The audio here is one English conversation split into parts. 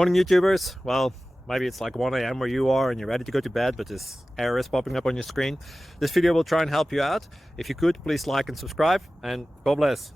Morning YouTubers. Well, maybe it's like 1 a.m. where you are and you're ready to go to bed, but this error is popping up on your screen. This video will try and help you out. If you could, please like and subscribe, and God bless.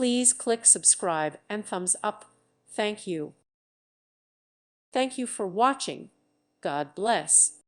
Please click subscribe and thumbs up. Thank you. Thank you for watching. God bless.